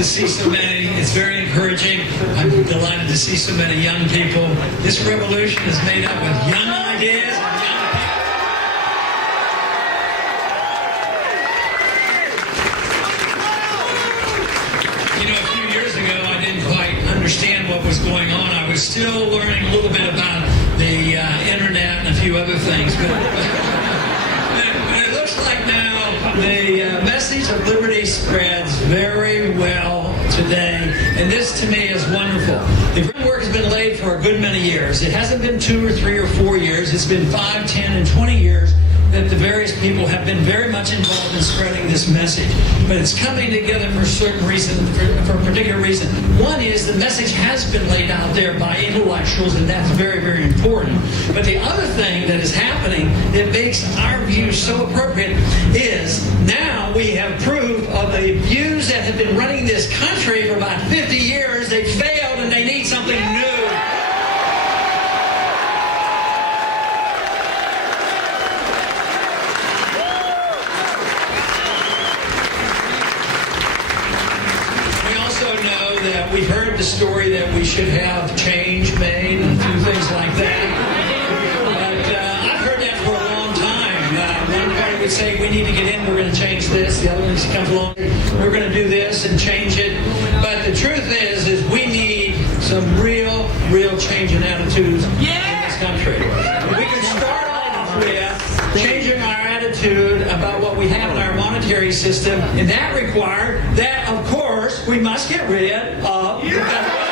to see so many. It's very encouraging. I'm delighted to see so many young people. This revolution is made up with young ideas and young people. You know, a few years ago, I didn't quite understand what was going on. I was still learning a little bit about the internet and a few other things. But it looks like now the message of liberty spreads very well today, and this to me is wonderful. The groundwork has been laid for a good many years. It hasn't been 2 or 3 or 4 years. It's been 5, 10, and 20 years that the various people have been very much involved in spreading this message. But it's coming together for a certain reason, for a particular reason. One is the message has been laid out there by intellectuals, and that's very, very important. But the other thing that is happening that makes our views so appropriate is now we have proof of the views that have been running this country for about 50 years. They failed and they need something new. That we've heard the story that we should have change made and a few things like that. But I've heard that for a long time. One party would say, we need to get in, we're going to change this. The other one comes along, we're going to do this and change it. But the truth is we need some real change in attitudes in this country. We can start off with changing our attitude about what we have in our monetary system, and that required that, of course, we must get rid of the federal.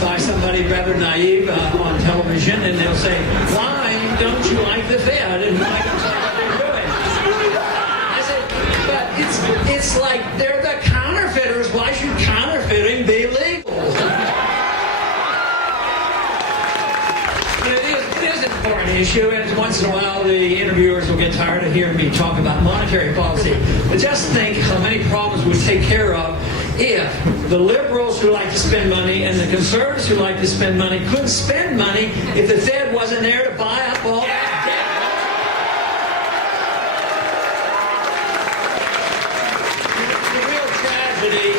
By somebody rather naive on television, and they'll say, why don't you like the Fed and why don't you like what they're doing? I said, but it's like they're the counterfeiters. Why should counterfeiting be legal? But it is an important issue, and once in a while the interviewers will get tired of hearing me talk about monetary policy. But just think how many problems we take care of if the liberals who like to spend money and the conservatives who like to spend money couldn't spend money if the Fed wasn't there to buy up all that debt. The real tragedy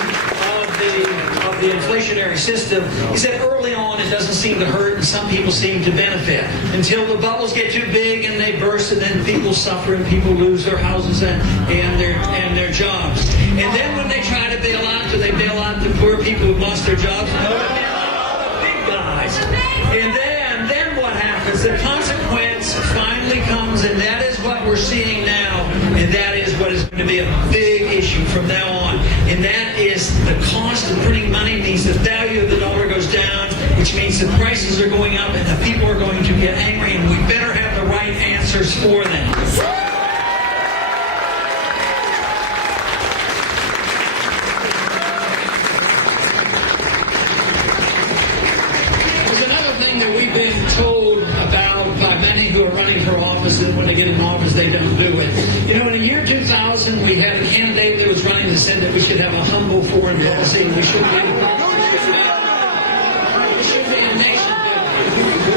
of the inflationary system is that early on it doesn't seem to hurt and some people seem to benefit until the bubbles get too big and they burst, and then people suffer and people lose their houses and their jobs. And then when they try to bail out, do they bail out the poor people who've lost their jobs? No, they bail out all the big guys. And then what happens? The consequence finally comes, and that is what we're seeing now, and that is what is going to be a big issue from now on. And that is the cost of printing money means the value of the dollar goes down, which means the prices are going up and the people are going to get angry, and we better have the right answers for them. That we've been told about by many who are running for office, and when they get in office they don't do it. You know, in the year 2000 we had a candidate that was running that said that we should have a humble foreign policy and we should be a nation builder.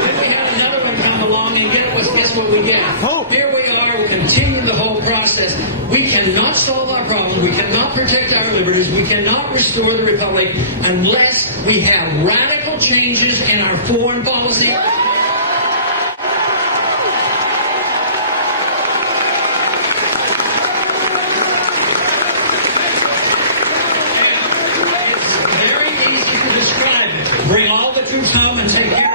Then we had another one come along, and guess what we get? Here we are, we're continuing the whole process. We cannot solve our problem, we cannot protect our liberties, we cannot restore the republic unless we have radical changes in our foreign policy. It's very easy to describe it. Bring all the troops home and take care of it.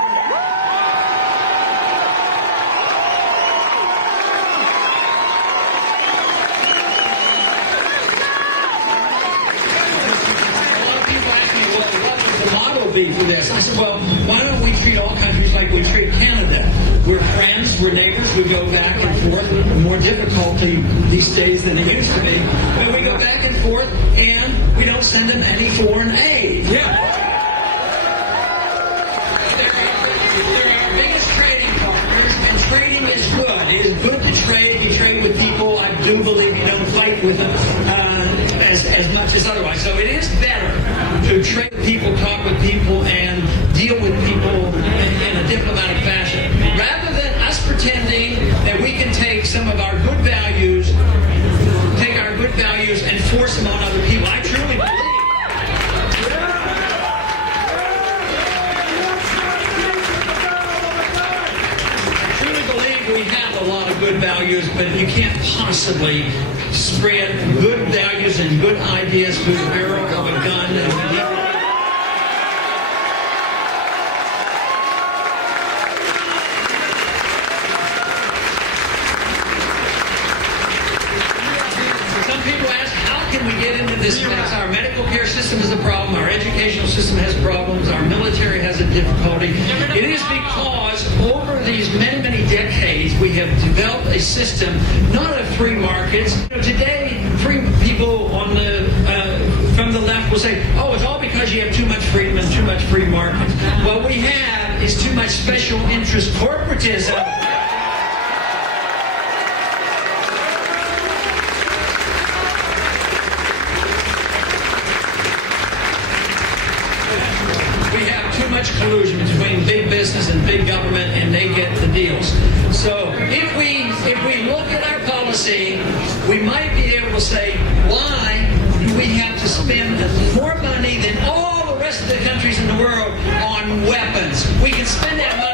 Be for this. I said, well, why don't we treat all countries like we treat Canada? We're friends, we're neighbors, we go back and forth. More difficulty these days than it used to be. But we go back and forth, and we don't send them any foreign aid. Yeah. They're our biggest trading partners, and trading is good. It is good to trade. with them as much as otherwise. So it is better to trade with people, talk with people, and deal with people in a diplomatic fashion, rather than us pretending that we can take some of our good values, and force them on other people. I truly believe we have a lot of good values, but you can't possibly spread good values and good ideas through the barrel of a gun. Some people ask, how can we get into this mess? Our medical care system is a problem. Our educational system has problems. Our military has a difficulty. It is because over these many, many decades, we have developed a system not of free markets. Today, free people on the from the left will say, oh, it's all because you have too much freedom and too much free markets. What we have is too much special interest corporatism. We have too much collusion between big business and big government, and they get the deals. So if we look at our policy, we might be able to say, why do we have to spend more money than all the rest of the countries in the world on weapons? We can spend that money